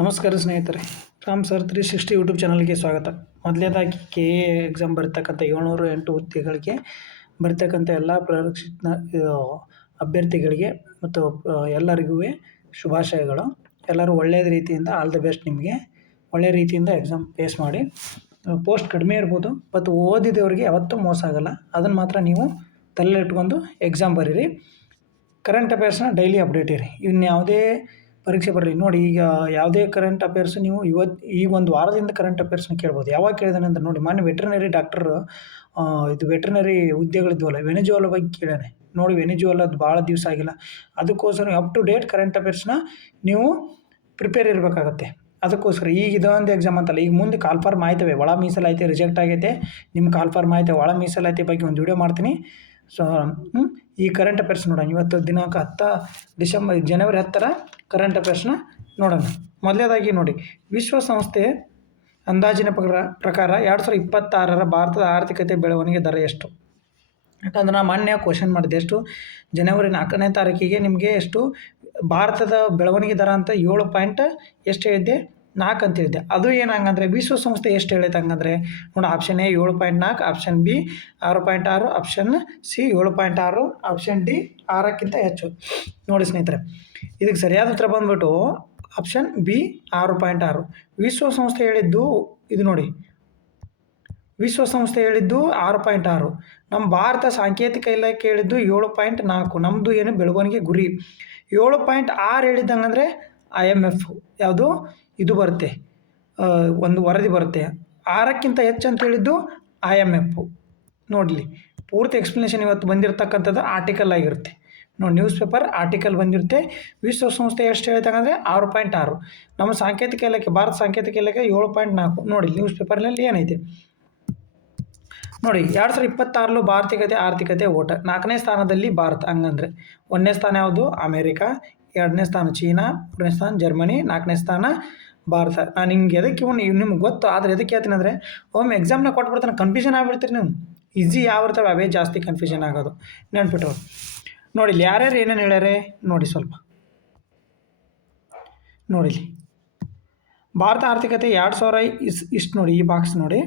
ನಮಸ್ಕಾರ ಸ್ನೇಹಿತರೆ, Ram sir 360 YouTube ಚಾನಲ್ಗೆ ಸ್ವಾಗತ. ಮೊದಲನೇದಾಗಿ KA ಎಕ್ಸಾಮ್ ಬರ್ತಕ್ಕಂಥ 708 ಹುದ್ದೆಗಳಿಗೆ ಬರ್ತಕ್ಕಂಥ ಎಲ್ಲ ಪ್ರರಕ್ಷಿತ ಅಭ್ಯರ್ಥಿಗಳಿಗೆ ಮತ್ತು ಎಲ್ಲರಿಗೂ ಶುಭಾಶಯಗಳು. ಎಲ್ಲರೂ ಒಳ್ಳೆಯ ರೀತಿಯಿಂದ ಆಲ್ ದಿ ಬೆಸ್ಟ್. ನಿಮಗೆ ಒಳ್ಳೆಯ ರೀತಿಯಿಂದ ಎಕ್ಸಾಮ್ ಫೇಸ್ ಮಾಡಿ. ಪೋಸ್ಟ್ ಕಡಿಮೆ ಇರ್ಬೋದು, ಬಟ್ ಓದಿದವರಿಗೆ ಯಾವತ್ತೂ ಮೋಸ ಆಗಲ್ಲ. ಅದನ್ನು ಮಾತ್ರ ನೀವು ತಲೆಲಿಟ್ಕೊಂಡು ಎಕ್ಸಾಮ್ ಬರೀರಿ. ಕರೆಂಟ್ ಅಫೇರ್ಸ್ನ ಡೈಲಿ ಅಪ್ಡೇಟ್ ಇರಿ. ಯಾವುದೇ ಪರೀಕ್ಷೆ ಬರಲಿ ನೋಡಿ, ಈಗ ಯಾವುದೇ ಕರೆಂಟ್ ಅಫೇರ್ಸ್ ನೀವು ಈಗ ಒಂದು ವಾರದಿಂದ ಕರೆಂಟ್ ಅಫೇರ್ಸ್ನ ಕೇಳ್ಬೋದು. ಯಾವಾಗ ಕೇಳಿದಾನೆ ಅಂತ ನೋಡಿ, ಮೊನ್ನೆ ವೆಟ್ರಿನರಿ ಡಾಕ್ಟರ್ ಇದು ವೆಟ್ರಿನರಿ ಹುದ್ದೆಗಳಿದ್ವಲ್ಲ, ವೆನಿಜುವಲ ಬಗ್ಗೆ ಕೇಳಾನೆ ನೋಡಿ. ವೆನಿಜುವಲದ್ದು ಭಾಳ ದಿವಸ ಆಗಿಲ್ಲ, ಅದಕ್ಕೋಸ್ಕರ ಅಪ್ ಟು ಡೇಟ್ ಕರೆಂಟ್ ಅಫೇರ್ಸ್ನ ನೀವು ಪ್ರಿಪೇರ್ ಇರಬೇಕಾಗತ್ತೆ. ಅದಕ್ಕೋಸ್ಕರ ಈಗ ಇದೊಂದು ಎಕ್ಸಾಮ್ ಅಂತಲ್ಲ, ಈಗ ಮುಂದೆ ಕಾಲ್ಫಾರ್ಮ್ ಆಯ್ತವೆ. ಒಳ ಮೀಸಲಾತಿ ರಿಜೆಕ್ಟ್ ಆಗೈತೆ, ನಿಮ್ಮ ಕಾಲ್ಫಾರ್ಮ್ ಆಯ್ತವೆ. ಒಳ ಮೀಸಲಾತಿ ಬಗ್ಗೆ ಒಂದು ವಿಡಿಯೋ ಮಾಡ್ತೀನಿ. ಸೊ ಈ ಕರೆಂಟ್ ಅಫೇರ್ಸ್ ನೋಡೋಣ. ಇವತ್ತು ದಿನಾಂಕ ಜನವರಿ 10 ಕರೆಂಟ್ ಅಫೇರ್ಸ್ನ ನೋಡೋಣ. ಮೊದಲನೇದಾಗಿ ನೋಡಿ, ವಿಶ್ವಸಂಸ್ಥೆ ಅಂದಾಜಿನ ಪ್ರಕಾರ 2026 ಭಾರತದ ಆರ್ಥಿಕತೆ ಬೆಳವಣಿಗೆ ದರ ಎಷ್ಟು? ಯಾಕಂದ್ರೆ ನಾನು ಮೊನ್ನೆ ಕ್ವಶನ್ ಮಾಡಿದೆ, ಎಷ್ಟು ಜನವರಿ 4ನೇ ತಾರೀಕಿಗೆ ನಿಮಗೆ ಎಷ್ಟು ಭಾರತದ ಬೆಳವಣಿಗೆ ದರ ಅಂತ 7 ಎಷ್ಟು ಹೇಳಿದ್ದೆ, 4 ಅಂತ ಹೇಳಿದ್ದೆ. ಅದು ಏನಂಗಂದರೆ ವಿಶ್ವಸಂಸ್ಥೆ ಎಷ್ಟು ಹೇಳೈತೆ ಹಂಗಂದರೆ ನೋಡಿ, option A 7.4, option B 6.6, option C 7.6, option D 6ಕ್ಕಿಂತ ಹೆಚ್ಚು. ನೋಡಿ ಸ್ನೇಹಿತರೆ, ಇದಕ್ಕೆ ಸರಿಯಾದ ಉತ್ತರ ಬಂದ್ಬಿಟ್ಟು ಆಪ್ಷನ್ ಬಿ 6.6. ವಿಶ್ವಸಂಸ್ಥೆ ಹೇಳಿದ್ದು ಇದು ನೋಡಿ, ವಿಶ್ವಸಂಸ್ಥೆ ಹೇಳಿದ್ದು 6.6. ನಮ್ಮ ಭಾರತ ಸಾಂಕೇತಿಕ ಇಲಾಖೆ ಹೇಳಿದ್ದು 7.4. ನಮ್ಮದು ಏನು ಬೆಳವಣಿಗೆ ಗುರಿ 7.6 ಹೇಳಿದ್ದಂಗಂದರೆ IMF ಯಾವುದು ಇದು ಬರುತ್ತೆ, ಒಂದು ವರದಿ ಬರುತ್ತೆ. 6ಕ್ಕಿಂತ ಹೆಚ್ಚು ಅಂತ ಹೇಳಿದ್ದು IMF. ನೋಡಲಿ, ಪೂರ್ತಿ ಎಕ್ಸ್ಪ್ಲನೇಷನ್ ಇವತ್ತು ಬಂದಿರತಕ್ಕಂಥದ್ದು ಆರ್ಟಿಕಲ್ ಆಗಿರುತ್ತೆ ನೋಡಿ, ನ್ಯೂಸ್ ಪೇಪರ್ ಆರ್ಟಿಕಲ್ ಬಂದಿರುತ್ತೆ. ವಿಶ್ವಸಂಸ್ಥೆ ಎಷ್ಟು ಹೇಳ್ತಂಗಂದರೆ 6.6. ನಮ್ಮ ಸಾಂಕೇತಿಕ ಇಲಾಖೆ, ಭಾರತ ಸಾಂಕೇತಿಕ ಇಲಾಖೆ 7.4. ನೋಡಿ ನ್ಯೂಸ್ ಪೇಪರ್ನಲ್ಲಿ ಏನೈತೆ ನೋಡಿ. 2026 ಭಾರತೀಯತೆ ಆರ್ಥಿಕತೆ ಓಟ 4ನೇ ಸ್ಥಾನದಲ್ಲಿ ಭಾರತ. ಹಂಗಂದರೆ 1ನೇ ಸ್ಥಾನ ಯಾವುದು? ಅಮೇರಿಕಾ. 2ನೇ ಸ್ಥಾನ ಚೀನಾ. 3ನೇ ಸ್ಥಾನ ಜರ್ಮನಿ. 4ನೇ ಸ್ಥಾನ ಭಾರತ. ನಾನು ನಿಮ್ಗೆ ಎದಕ್ಕೆ ನಿಮ್ಗೆ ಗೊತ್ತು, ಆದರೆ ಎದಕ್ಕೆ ಹೇಳ್ತೀನಿ ಅಂದರೆ ಒಮ್ಮೆ ಎಕ್ಸಾಮ್ನ ಕೊಟ್ಬಿಡ್ತಾನೆ, ಕನ್ಫ್ಯೂಷನ್ ಆಗಿಬಿಡ್ತೀರಿ ನೀವು. ಈಸಿ ಯಾವ ಇರ್ತವೆ ಅವೇ ಜಾಸ್ತಿ ಕನ್ಫ್ಯೂಷನ್ ಆಗೋದು, ನೆನ್ಪಿಟ್ಟು ನೋಡಿ. ಇಲ್ಲಿ ಯಾರ್ಯಾರು ಏನೇನು ಹೇಳ್ಯಾರೆ ನೋಡಿ, ಸ್ವಲ್ಪ ನೋಡಿಲಿ. ಭಾರತ ಆರ್ಥಿಕತೆ 2000 ಇಷ್ಟು ನೋಡಿ, ಈ ಬಾಕ್ಸ್ ನೋಡಿ.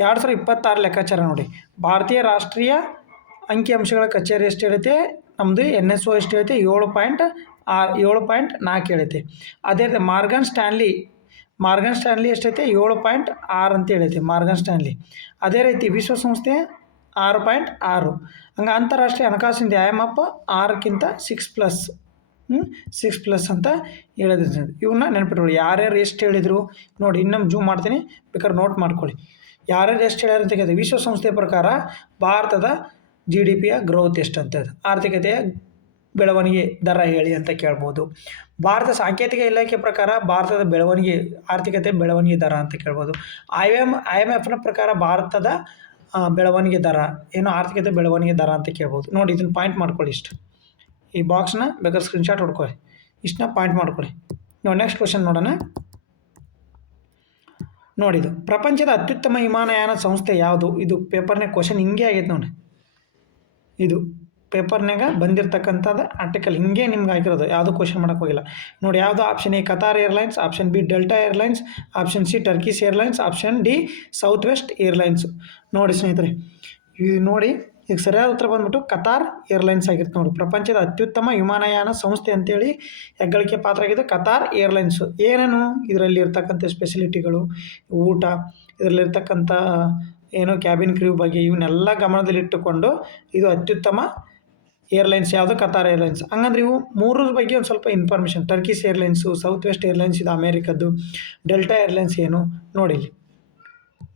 2026 ಲೆಕ್ಕಾಚಾರ ನೋಡಿ. ಭಾರತೀಯ ರಾಷ್ಟ್ರೀಯ ಅಂಕಿಅಂಶಗಳ ಕಚೇರಿ ಎಷ್ಟು ಹೇಳುತ್ತೆ? ನಮ್ಮದು NSO ಎಷ್ಟು ಹೇಳುತ್ತೆ? 7.4 ಹೇಳುತ್ತೆ. ಅದೇ ರೀತಿ ಮಾರ್ಗನ್ ಸ್ಟ್ಯಾನ್ಲಿ ಎಷ್ಟೈತೆ? 7.6 ಅಂತ ಹೇಳುತ್ತೆ ಮಾರ್ಗನ್ ಸ್ಟ್ಯಾನ್ಲಿ. ಅದೇ ರೀತಿ ವಿಶ್ವಸಂಸ್ಥೆ 6.6. ಹಂಗೆ ಅಂತಾರಾಷ್ಟ್ರೀಯ ಹಣಕಾಸಿನ IMF 6ಕ್ಕಿಂತ 6+ ಅಂತ ಹೇಳಿದ್ರು. ಇವನ್ನ ನೆನ್ಪಿಟ್ಕೊಳ್ಳಿ, ಯಾರ್ಯಾರು ಎಷ್ಟು ಹೇಳಿದರು ನೋಡಿ. ಇನ್ನೊಮ್ಮೆ ಜೂಮ್ ಮಾಡ್ತೀನಿ, ಬೇಕಾದ್ರೆ ನೋಟ್ ಮಾಡ್ಕೊಳ್ಳಿ. ಯಾರ್ಯಾರು ಎಷ್ಟು ಹೇಳ್ಯಾರ ಅಂತ ಕೇಳಿದ್ರೆ, ವಿಶ್ವಸಂಸ್ಥೆ ಪ್ರಕಾರ ಭಾರತದ GDPಯ ಗ್ರೋತ್ ಎಷ್ಟು ಅಂತ, ಆರ್ಥಿಕತೆಯ ಬೆಳವಣಿಗೆ ದರ ಹೇಳಿ ಅಂತ ಕೇಳ್ಬೋದು. ಭಾರತ ಸಾಂಕೇತಿಕ ಇಲಾಖೆ ಪ್ರಕಾರ ಭಾರತದ ಆರ್ಥಿಕತೆ ಬೆಳವಣಿಗೆ ದರ ಅಂತ ಕೇಳ್ಬೋದು. IMFನ ಪ್ರಕಾರ ಭಾರತದ ಬೆಳವಣಿಗೆ ದರ ಏನು, ಆರ್ಥಿಕತೆ ಬೆಳವಣಿಗೆ ದರ ಅಂತ ಕೇಳ್ಬೋದು. ನೋಡಿ, ಇದನ್ನು ಪಾಯಿಂಟ್ ಮಾಡ್ಕೊಳ್ಳಿ. ಇಷ್ಟು ಈ ಬಾಕ್ಸ್ನ ಬೇಕಾದ್ರೆ ಸ್ಕ್ರೀನ್ಶಾಟ್ ಹೊಡ್ಕೊಳ್ಳಿ, ಇಷ್ಟನ್ನ ಪಾಯಿಂಟ್ ಮಾಡ್ಕೊಳ್ಳಿ. ನೋಡಿ ನೆಕ್ಸ್ಟ್ ಕ್ವಶನ್ ನೋಡೋಣ. ನೋಡಿದು, ಪ್ರಪಂಚದ ಅತ್ಯುತ್ತಮ ವಿಮಾನಯಾನ ಸಂಸ್ಥೆ ಯಾವುದು? ಇದು ಪೇಪರ್ನಾಗ ಕ್ವಶನ್ ಹಿಂಗೆ ಆಗೈತೆ ನೋಡಿ. ಇದು ಪೇಪರ್ನಾಗ ಬಂದಿರತಕ್ಕಂಥದ್ದು ಆರ್ಟಿಕಲ್ ಹಿಂಗೆ ನಿಮ್ಗೆ ಆಗಿರೋದು, ಯಾವುದೂ ಕ್ವಶನ್ ಮಾಡೋಕ್ಕೆ ಹೋಗಿಲ್ಲ ನೋಡಿ. ಯಾವುದು? Option A Qatar airlines, option B Delta airlines, option C Turkish airlines, option D south West airlines. ನೋಡಿ ಸ್ನೇಹಿತರೆ, ಇದು ನೋಡಿ, ಈಗ ಸರಿಯಾದ ಉತ್ತರ ಬಂದ್ಬಿಟ್ಟು ಕತಾರ್ ಏರ್ಲೈನ್ಸ್ ಆಗಿರುತ್ತೆ ನೋಡಿ. ಪ್ರಪಂಚದ ಅತ್ಯುತ್ತಮ ವಿಮಾನಯಾನ ಸಂಸ್ಥೆ ಅಂತೇಳಿ ಹೆಗ್ಗಳಿಕೆ ಪಾತ್ರ ಆಗಿದೆ ಕತಾರ್ ಏರ್ಲೈನ್ಸು. ಏನೇನು ಇದರಲ್ಲಿ ಇರ್ತಕ್ಕಂಥ ಸ್ಪೆಷಲಿಟಿಗಳು, ಊಟ, ಇದರಲ್ಲಿರ್ತಕ್ಕಂಥ ಏನು ಕ್ಯಾಬಿನ್ ಕ್ರ್ಯೂ ಬಗ್ಗೆ ಇವನ್ನೆಲ್ಲ ಗಮನದಲ್ಲಿಟ್ಟುಕೊಂಡು ಇದು ಅತ್ಯುತ್ತಮ ಏರ್ಲೈನ್ಸ್ ಯಾವುದು? Qatar airlines. ಹಂಗಂದ್ರೆ ಇವು ಮೂರರ ಬಗ್ಗೆ ಒಂದು ಸ್ವಲ್ಪ information. Turkish airlines, south West airlines ಇದು ಅಮೇರಿಕದ್ದು, ಡೆಲ್ಟಾ ಏರ್ಲೈನ್ಸ್ ಏನು ನೋಡಿ,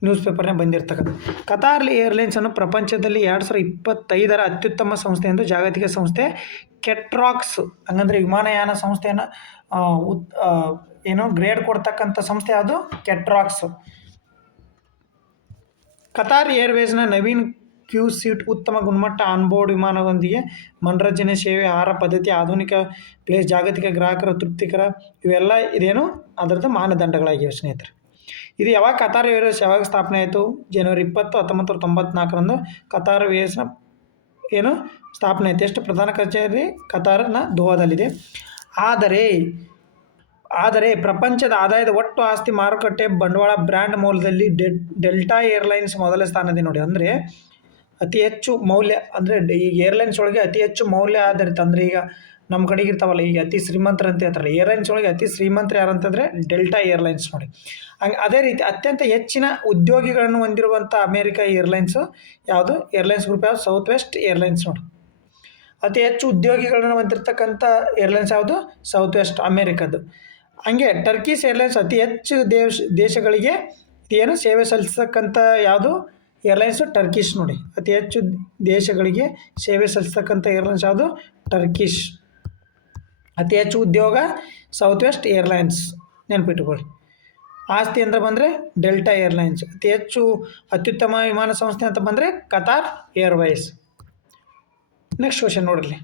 ನ್ಯೂಸ್ ಪೇಪರ್ನೇ ಬಂದಿರ್ತಕ್ಕಂಥ. ಕತಾರ್ ಏರ್ಲೈನ್ಸನ್ನು ಪ್ರಪಂಚದಲ್ಲಿ 2025 ಅತ್ಯುತ್ತಮ ಸಂಸ್ಥೆ ಎಂದು ಜಾಗತಿಕ ಸಂಸ್ಥೆ ಕೆಟ್ರಾಕ್ಸ್, ಹಂಗಂದರೆ ವಿಮಾನಯಾನ ಸಂಸ್ಥೆಯನ್ನು ಗ್ರೇಡ್ ಕೊಡ್ತಕ್ಕಂಥ ಸಂಸ್ಥೆ ಯಾವುದು? ಕೆಟ್ರಾಕ್ಸ್. ಕತಾರ್ ಏರ್ವೇಸ್ನ ನವೀನ್ ಕ್ಯೂ ಸೀಟ್, ಉತ್ತಮ ಗುಣಮಟ್ಟ ಆನ್ಬೋರ್ಡ್ ವಿಮಾನದೊಂದಿಗೆ ಮನರಂಜನೆ ಸೇವೆ, ಆಹಾರ ಪದ್ಧತಿ, ಆಧುನಿಕ ಪ್ಲೇಸ್, ಜಾಗತಿಕ ಗ್ರಾಹಕರ ತೃಪ್ತಿಕರ, ಇವೆಲ್ಲ ಇದೇನು ಅದರದ್ದು ಮಾನದಂಡಗಳಾಗಿವೆ ಸ್ನೇಹಿತರೆ. ಇದು ಯಾವಾಗ ಕತಾರ್ ಏರ್ವೇಸ್ ಯಾವಾಗ ಸ್ಥಾಪನೆ ಆಯಿತು? ಜನವರಿ 20, 1994 ಕತಾರ್ ಏರ್ವೇಸ್ನ ಏನು ಸ್ಥಾಪನೆ ಆಯಿತು. ಎಷ್ಟು? ಪ್ರಧಾನ ಕಚೇರಿ ಕತಾರ್ನ ದೋಹಾದಲ್ಲಿದೆ. ಆದರೆ ಆದರೆ ಪ್ರಪಂಚದ ಆದಾಯದ ಒಟ್ಟು ಆಸ್ತಿ ಮಾರುಕಟ್ಟೆ ಬಂಡವಾಳ ಬ್ರ್ಯಾಂಡ್ ಮೌಲ್ಯದಲ್ಲಿ ಡೆಲ್ಟಾ ಏರ್ಲೈನ್ಸ್ ಮೊದಲ ಸ್ಥಾನದಲ್ಲಿ ನೋಡಿ. ಅಂದರೆ ಅತಿ ಹೆಚ್ಚು ಮೌಲ್ಯ, ಅಂದರೆ ಈ ಏರ್ಲೈನ್ಸ್ ಒಳಗೆ ಅತಿ ಹೆಚ್ಚು ಮೌಲ್ಯ ಆಧಾರಿತ, ಅಂದರೆ ಈಗ ನಮ್ಮ ಕಡೆಗೆ ಇರ್ತಾವಲ್ಲ ಈಗ ಅತಿ ಶ್ರೀಮಂತರು ಅಂತ ಹೇಳ್ತಾರೆ, ಏರ್ಲೈನ್ಸ್ ಒಳಗೆ ಅತಿ ಶ್ರೀಮಂತರು ಯಾರು ಅಂತಂದರೆ ಡೆಲ್ಟಾ ಏರ್ಲೈನ್ಸ್ ನೋಡಿ. ಹಂಗೆ ಅದೇ ರೀತಿ ಅತ್ಯಂತ ಹೆಚ್ಚಿನ ಉದ್ಯೋಗಿಗಳನ್ನು ಹೊಂದಿರುವಂಥ ಅಮೇರಿಕಾ ಏರ್ಲೈನ್ಸು ಯಾವುದು? ಏರ್ಲೈನ್ಸ್ ಗ್ರೂಪ್ ಯಾವುದು? ಸೌತ್ ವೆಸ್ಟ್ ಏರ್ಲೈನ್ಸ್ ನೋಡಿ. ಅತಿ ಹೆಚ್ಚು ಉದ್ಯೋಗಿಗಳನ್ನು ಹೊಂದಿರತಕ್ಕಂಥ ಏರ್ಲೈನ್ಸ್ ಯಾವುದು? ಸೌತ್ ವೆಸ್ಟ್ ಅಮೇರಿಕದ್ದು. ಹಂಗೆ ಟರ್ಕಿಶ್ ಏರ್ಲೈನ್ಸ್ ಅತಿ ಹೆಚ್ಚು ದೇಶಗಳಿಗೆ ಏನು ಸೇವೆ ಸಲ್ಲಿಸ್ತಕ್ಕಂಥ ಯಾವುದು ಏರ್ಲೈನ್ಸು? ಟರ್ಕಿಶ್ ನೋಡಿ. ಅತಿ ಹೆಚ್ಚು ದೇಶಗಳಿಗೆ ಸೇವೆ ಸಲ್ಲಿಸ್ತಕ್ಕಂಥ ಏರ್ಲೈನ್ಸ್ ಯಾವುದು? ಟರ್ಕಿಶ್. ಅತಿ ಹೆಚ್ಚು ಉದ್ಯೋಗ ಸೌತ್ ವೆಸ್ಟ್ ಏರ್ಲೈನ್ಸ್, ನೆನಪಿಟ್ಟುಕೊಳ್ಳಿ. ಆಸ್ತಿ ಅಂತ ಬಂದರೆ ಡೆಲ್ಟಾ ಏರ್ಲೈನ್ಸ್. ಅತಿ ಹೆಚ್ಚು ಅತ್ಯುತ್ತಮ ವಿಮಾನ ಸಂಸ್ಥೆ ಅಂತ ಬಂದರೆ ಕತಾರ್ ಏರ್ವೈಸ್. ನೆಕ್ಸ್ಟ್ ಕ್ವಶನ್ ನೋಡಿರಲಿ,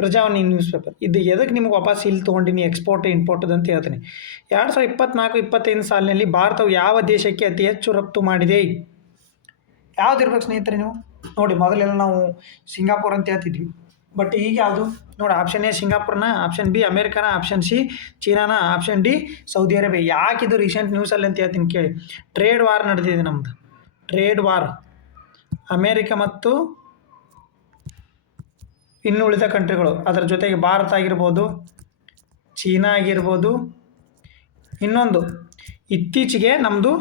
ಪ್ರಜಾವಾಣಿ ನ್ಯೂಸ್ ಪೇಪರ್. ಇದು ಎದಕ್ಕೆ ನಿಮ್ಗೆ ವಾಪಸ್ ಇಲ್ಲಿ ತೊಗೊಂಡಿನಿ ಎಕ್ಸ್ಪೋರ್ಟ್ ಇಂಪೋರ್ಟ್ ಅಂತ ಹೇಳ್ತೀನಿ. 2024-25 ಸಾಲಿನಲ್ಲಿ ಭಾರತವು ಯಾವ ದೇಶಕ್ಕೆ ಅತಿ ಹೆಚ್ಚು ರಫ್ತು ಮಾಡಿದೆ? ಯಾವುದಿರ್ಬೇಕು ಸ್ನೇಹಿತರೆ ನೀವು ನೋಡಿ. ಮೊದಲೆಲ್ಲ ನಾವು ಸಿಂಗಾಪುರ್ ಅಂತ ಹೇಳ್ತಿದ್ವಿ, ಬಟ್ ಈಗ ಯಾವುದು ನೋಡಿ? ಆಪ್ಷನ್ ಎ ಸಿಂಗಾಪುರ್ನ, ಆಪ್ಷನ್ ಬಿ ಅಮೇರಿಕಾನ, ಆಪ್ಷನ್ ಸಿ ಚೀನಾನ, ಆಪ್ಷನ್ ಡಿ ಸೌದಿ ಅರೇಬಿಯಾ. ಯಾಕಿದು ರೀಸೆಂಟ್ ನ್ಯೂಸಲ್ಲಿ ಅಂತ ಹೇಳ್ತೀನಿ ಕೇಳಿ. ಟ್ರೇಡ್ ವಾರ್ ನಡೆದಿದೆ ನಮ್ಮದು, ಟ್ರೇಡ್ ವಾರ್. ಅಮೇರಿಕಾ ಮತ್ತು ಇನ್ನು ಉಳಿದ ಕಂಟ್ರಿಗಳು, ಅದರ ಜೊತೆಗೆ ಭಾರತ ಆಗಿರ್ಬೋದು, ಚೀನಾ ಆಗಿರ್ಬೋದು. ಇನ್ನೊಂದು ಇತ್ತೀಚೆಗೆ ನಮ್ಮದು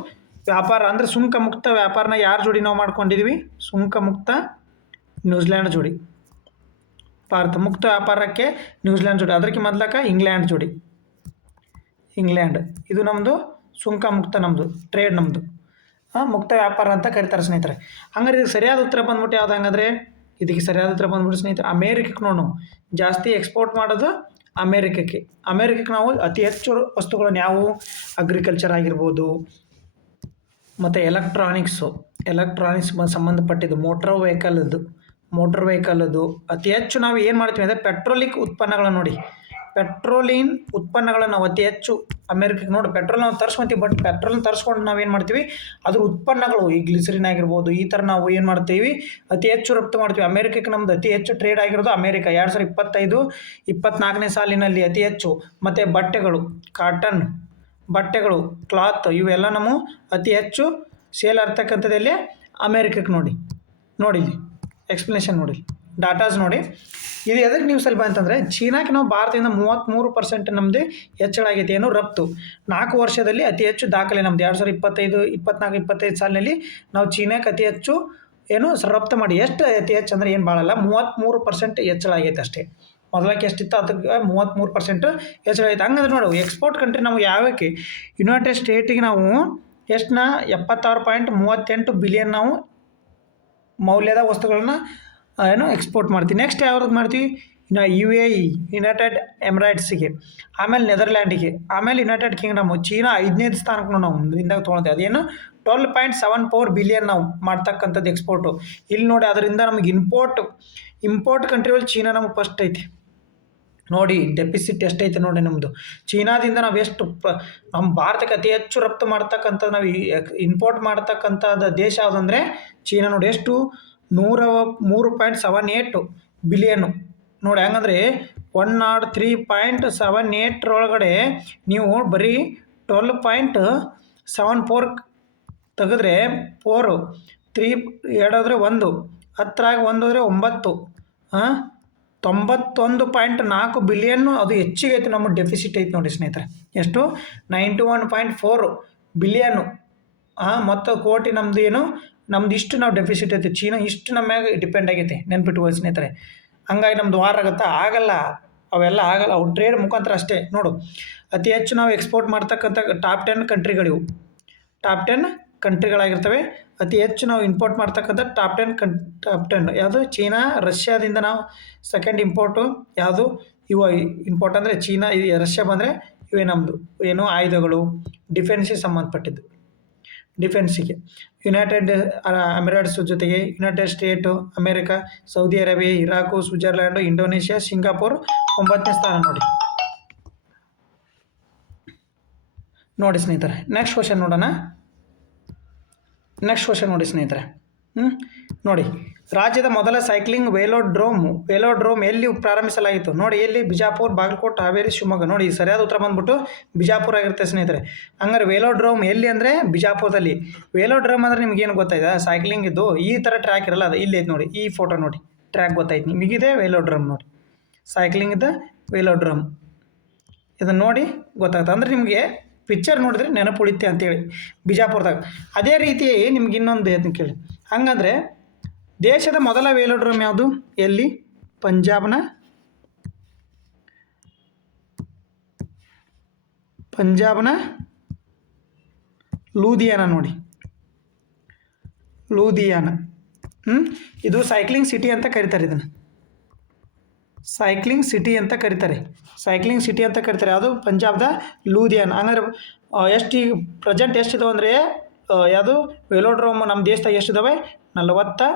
ವ್ಯಾಪಾರ ಅಂದರೆ ಸುಂಕ ಮುಕ್ತ ವ್ಯಾಪಾರನ ಯಾರ ಜೋಡಿ ನಾವು ಮಾಡ್ಕೊಂಡಿದ್ವಿ? ಸುಂಕ ಮುಕ್ತ ನ್ಯೂಜಿಲ್ಯಾಂಡ್ ಜೋಡಿ. ಭಾರತ ಮುಕ್ತ ವ್ಯಾಪಾರಕ್ಕೆ ನ್ಯೂಜಿಲ್ಯಾಂಡ್ ಜೋಡಿ, ಅದಕ್ಕೆ ಮೊದಲಕ್ಕೆ ಇಂಗ್ಲೆಂಡ್ ಜೋಡಿ. ಇಂಗ್ಲೆಂಡ್ ಇದು ನಮ್ಮದು ಸುಂಕ ಮುಕ್ತ, ನಮ್ಮದು ಟ್ರೇಡ್, ನಮ್ಮದು ಮುಕ್ತ ವ್ಯಾಪಾರ ಅಂತ ಕರೀತಾರೆ ಸ್ನೇಹಿತರೆ. ಹಂಗಾರೆ ಇದಕ್ಕೆ ಸರಿಯಾದ ಉತ್ತರ ಬಂದ್ಬಿಟ್ಟು ಯಾವ್ದು? ಹಂಗಾದ್ರೆ ಇದಕ್ಕೆ ಸರಿಯಾದ ಉತ್ತರ ಬಂದ್ಬಿಟ್ಟು ಸ್ನೇಹಿತರೆ ಅಮೇರಿಕಕ್ಕೆ ನೋಡಿ. ನಾವು ಜಾಸ್ತಿ ಎಕ್ಸ್ಪೋರ್ಟ್ ಮಾಡೋದು ಅಮೇರಿಕಕ್ಕೆ. ಅಮೇರಿಕಕ್ಕೆ ನಾವು ಅತಿ ಹೆಚ್ಚು ವಸ್ತುಗಳನ್ನು ಯಾವುವು? ಅಗ್ರಿಕಲ್ಚರ್ ಆಗಿರ್ಬೋದು, ಮತ್ತು ಎಲೆಕ್ಟ್ರಾನಿಕ್ಸ್ ಸಂಬಂಧಪಟ್ಟಿದ್ದು, ಮೋಟ್ರ್ ವೆಹಿಕಲ್ದು ಅತಿ ಹೆಚ್ಚು ನಾವು ಏನು ಮಾಡ್ತೀವಿ ಅಂದರೆ ಪೆಟ್ರೋಲಿಕ್ ಉತ್ಪನ್ನಗಳನ್ನು ನೋಡಿ. ಪೆಟ್ರೋಲಿನ್ ಉತ್ಪನ್ನಗಳನ್ನು ನಾವು ಅತಿ ಹೆಚ್ಚು ಅಮೇರಿಕಕ್ಕೆ ನೋಡಿ. ಪೆಟ್ರೋಲ್ ನಾವು ತರಿಸ್ಕೊತೀವಿ, ಬಟ್ ಪೆಟ್ರೋಲ್ನ ತರಿಸ್ಕೊಂಡು ನಾವು ಏನು ಮಾಡ್ತೀವಿ? ಅದ್ರ ಉತ್ಪನ್ನಗಳು ಈ ಗ್ಲಿಸರಿನ್ ಆಗಿರ್ಬೋದು, ಈ ಥರ ನಾವು ಏನು ಮಾಡ್ತೀವಿ? ಅತಿ ಹೆಚ್ಚು ರಫ್ತು ಮಾಡ್ತೀವಿ ಅಮೇರಿಕಕ್ಕೆ. ನಮ್ಮದು ಅತಿ ಹೆಚ್ಚು ಟ್ರೇಡ್ ಆಗಿರೋದು ಅಮೇರಿಕಾ. 2025-24ನೇ ಸಾಲಿನಲ್ಲಿ ಅತಿ ಹೆಚ್ಚು. ಮತ್ತು ಬಟ್ಟೆಗಳು, ಕಾಟನ್ ಬಟ್ಟೆಗಳು, ಕ್ಲಾತ್, ಇವೆಲ್ಲ ನಮ್ಮ ಅತಿ ಹೆಚ್ಚು ಸೇಲ್ ಆಗ್ತಕ್ಕಂಥದ್ದಲ್ಲಿ ಅಮೇರಿಕಕ್ಕೆ ನೋಡಿ. ಎಕ್ಸ್ಪ್ಲನೇಷನ್ ನೋಡಿ, ಡಾಟಾಸ್ ನೋಡಿ. ಇದು ಎದಕ್ಕೆ ನ್ಯೂಸಲ್ಲಿ ಬಂತಂದರೆ ಚೀನಾಕ್ಕೆ ನಾವು ಭಾರತದಿಂದ 33% ನಮ್ಮದು ಹೆಚ್ಚಳ ಆಗೈತೆ. ಏನು? ರಫ್ತು. 4 ವರ್ಷದಲ್ಲಿ ಅತಿ ಹೆಚ್ಚು ದಾಖಲೆ ನಮ್ಮದು. 2024-25 ಸಾಲಿನಲ್ಲಿ ನಾವು ಚೀನಾಕ್ಕೆ ಅತಿ ಹೆಚ್ಚು ಏನು ರಫ್ತು ಮಾಡಿ. ಎಷ್ಟು ಅತಿ ಹೆಚ್ಚು ಅಂದರೆ ಏನು ಭಾಳಲ್ಲ, 33% ಹೆಚ್ಚಳ ಆಗೈತೆ ಅಷ್ಟೇ. ಮೊದಲಕ್ಕೆ ಎಷ್ಟಿತ್ತು ಅದಕ್ಕೆ 33% ಹೆಚ್ಚಳ ಆಗೈತೆ. ಹಂಗಂದ್ರೆ ನೋಡಿ, ಎಕ್ಸ್ಪೋರ್ಟ್ ಕಂಟ್ರಿ ನಾವು ಯಾವಕ್ಕೆ? ಯುನೈಟೆಡ್ ಸ್ಟೇಟಿಗೆ ನಾವು ಎಷ್ಟನ್ನ 76.38 ಬಿಲಿಯನ್ ನಾವು ಮೌಲ್ಯದ ವಸ್ತುಗಳನ್ನ ಏನು ಎಕ್ಸ್ಪೋರ್ಟ್ ಮಾಡ್ತೀವಿ. ನೆಕ್ಸ್ಟ್ ಯಾವ್ದು ಮಾಡ್ತೀವಿ? UAE, ಯುನೈಟೆಡ್ ಎಮಿರೇಟ್ಸಿಗೆ, ಆಮೇಲೆ ನೆದರ್ಲ್ಯಾಂಡಿಗೆ, ಆಮೇಲೆ ಯುನೈಟೆಡ್ ಕಿಂಗ್ಡಮು. ಚೀನಾ 5ನೇ ಸ್ಥಾನಕ್ಕೆ ನಾವು ಇಂದಾಗ ತೊಗೊಳ್ತೇವೆ. ಅದೇನು 12.74 ಬಿಲಿಯನ್ ನಾವು ಮಾಡ್ತಕ್ಕಂಥದ್ದು ಎಕ್ಸ್ಪೋರ್ಟು. ಇಲ್ಲಿ ನೋಡಿ, ಅದರಿಂದ ನಮಗೆ ಇಂಪೋರ್ಟ್ ಕಂಟ್ರಿಯಲ್ಲಿ ಚೀನಾ ನಮಗೆ ಫಸ್ಟ್ ಐತಿ ನೋಡಿ. ಡೆಫಿಸಿಟ್ ಎಷ್ಟೈತೆ ನೋಡಿ ನಮ್ಮದು. ಚೀನಾದಿಂದ ನಾವು ಎಷ್ಟು ನಮ್ಮ ಭಾರತಕ್ಕೆ ಅತಿ ಹೆಚ್ಚು ರಫ್ತು ಮಾಡ್ತಕ್ಕಂಥದ್ದು, ನಾವು ಇಂಪೋರ್ಟ್ ಮಾಡ್ತಕ್ಕಂಥದ್ದು ದೇಶ ಯಾವುದಂದರೆ ಚೀನಾ ನೋಡಿ. ಎಷ್ಟು? 103.78 ಬಿಲಿಯನ್ನು ನೋಡಿ. ಹಂಗಂದರೆ 103.78 ಒಳಗಡೆ ನೀವು ಬರೀ 12.74 ತೆಗೆದ್ರೆ 4, 3 ಎರಡೋದ್ರೆ 1, 10 1 ಹೋದರೆ 9, 91.4 ಬಿಲಿಯನ್ನು ಅದು ಹೆಚ್ಚಿಗೆ ಐತೆ. ನಮ್ಮ ಡೆಫಿಸಿಟ್ ಐತೆ ನೋಡಿ ಸ್ನೇಹಿತರೆ. ಎಷ್ಟು? 91.4 ಬಿಲಿಯನ್ನು. ಮತ್ತು ಕೋಟಿ ನಮ್ಮದು ಏನು? ನಮ್ದು ಇಷ್ಟು ನಾವು ಡೆಫಿಸಿಟ್ ಐತೆ. ಚೀನಾ ಇಷ್ಟು ನಮ್ಮ ಮ್ಯಾಗ ಡಿಪೆಂಡ್ ಆಗೈತೆ, ನೆನ್ಪಿಟ್ಕೊಳ್ಳಿ ಸ್ನೇಹಿತರೆ. ಹಂಗಾಗಿ ನಮ್ಮದು ವಾರ ಆಗುತ್ತಾ? ಆಗಲ್ಲ, ಅವೆಲ್ಲ ಆಗಲ್ಲ. ಅವು ಟ್ರೇಡ್ ಮುಖಾಂತರ ಅಷ್ಟೇ. ನೋಡು, ಅತಿ ಹೆಚ್ಚು ನಾವು ಎಕ್ಸ್ಪೋರ್ಟ್ ಮಾಡ್ತಕ್ಕಂಥ ಟಾಪ್ 10 ಕಂಟ್ರಿಗಳಿವು. ಟಾಪ್ 10 ಕಂಟ್ರಿಗಳಾಗಿರ್ತವೆ. ಅತಿ ಹೆಚ್ಚು ನಾವು ಇಂಪೋರ್ಟ್ ಮಾಡ್ತಕ್ಕಂಥ ಟಾಪ್ 10 ಯಾವುದು? ಚೀನಾ, ರಷ್ಯಾದಿಂದ ನಾವು ಸೆಕೆಂಡ್ ಇಂಪೋರ್ಟು ಯಾವುದು? ಇವು ಇಂಪೋರ್ಟ್ ಅಂದರೆ ಚೀನಾ, ರಷ್ಯಾ ಬಂದರೆ ಇವೇ ನಮ್ಮದು ಏನು ಆಯುಧಗಳು, ಡಿಫೆನ್ಸಿಗೆ ಸಂಬಂಧಪಟ್ಟಿದ್ದು. ಡಿಫೆನ್ಸಿಗೆ ಯುನೈಟೆಡ್ ಎಮಿರೇಟ್ಸ್ ಜೊತೆಗೆ United State, America, Saudi Arabia, Iraq, Switzerland, Indonesia, Singapore 9ನೇ ಸ್ಥಾನ ನೋಡಿ ಸ್ನೇಹಿತರೆ. ನೆಕ್ಸ್ಟ್ ಕ್ವಶನ್ ನೋಡಿ ಸ್ನೇಹಿತರೆ. ನೋಡಿ, ರಾಜ್ಯದ ಮೊದಲ ಸೈಕ್ಲಿಂಗ್ ವೇಲೋಡ್ರೋಮ್ ಎಲ್ಲಿ ಪ್ರಾರಂಭಿಸಲಾಗಿತ್ತು? ನೋಡಿ, ಎಲ್ಲಿ? ಬಿಜಾಪುರ, ಬಾಗಲಕೋಟೆ, ಹಾವೇರಿ, ಶಿವಮೊಗ್ಗ. ನೋಡಿ, ಸರಿಯಾದ ಉತ್ತರ ಬಂದ್ಬಿಟ್ಟು ಬಿಜಾಪುರ ಆಗಿರುತ್ತೆ ಸ್ನೇಹಿತರೆ. ಹಂಗಾರೆ ವೇಲೋಡ್ರೋಮ್ ಎಲ್ಲಿ ಅಂದರೆ ಬಿಜಾಪುರದಲ್ಲಿ. ವೇಲೋಡ್ರೋಮ್ ಅಂದರೆ ನಿಮಗೇನು ಗೊತ್ತಾಯ್ತಾ? ಸೈಕ್ಲಿಂಗ್ ಇದ್ದು ಈ ಥರ ಟ್ರ್ಯಾಕ್ ಇರಲ್ಲ, ಅದು ಇಲ್ಲೈತೆ ನೋಡಿ, ಈ ಫೋಟೋ ನೋಡಿ, ಟ್ರ್ಯಾಕ್ ಗೊತ್ತಾಯ್ತು ನಿಮಗಿದೆ. ವೇಲೋಡ್ರೋಮ್ ನೋಡಿ, ಸೈಕ್ಲಿಂಗ್ ಇದ್ದ ವೇಲೋಡ್ರೋಮ್. ಇದನ್ನು ನೋಡಿ ಗೊತ್ತಾಗುತ್ತೆ. ಅಂದರೆ ನಿಮಗೆ ಪಿಕ್ಚರ್ ನೋಡಿದ್ರೆ ನೆನಪು ಉಳಿತೆ ಅಂತೇಳಿ ಬಿಜಾಪುರದಾಗ. ಅದೇ ರೀತಿ ನಿಮ್ಗೆ ಇನ್ನೊಂದು ಹೇಳ್ತೀನಿ ಕೇಳಿ. ಹಂಗಂದರೆ ದೇಶದ ಮೊದಲ ವೇಲೋಡ್ರೋಮ್ ಯಾವುದು? ಎಲ್ಲಿ? ಪಂಜಾಬ್ನ ಲೂಧಿಯಾನ ನೋಡಿ, ಲೂಧಿಯಾನ. ಇದು ಸೈಕ್ಲಿಂಗ್ ಸಿಟಿ ಅಂತ ಕರೀತಾರೆ. ಇದನ್ನು ಸೈಕ್ಲಿಂಗ್ ಸಿಟಿ ಅಂತ ಕರೀತಾರೆ. ಯಾವುದು? ಪಂಜಾಬ್ದ ಲೂಧಿಯಾನ. ಹಂಗಾದ್ರೆ ಎಷ್ಟು ಈಗ ಪ್ರೆಸೆಂಟ್ ಎಷ್ಟಿದಾವೆ ಅಂದರೆ ಯಾವುದು ವೇಲೋಡ್ರೋಮ್ ನಮ್ಮ ದೇಶದಾಗ ಎಷ್ಟಿದಾವೆ? 46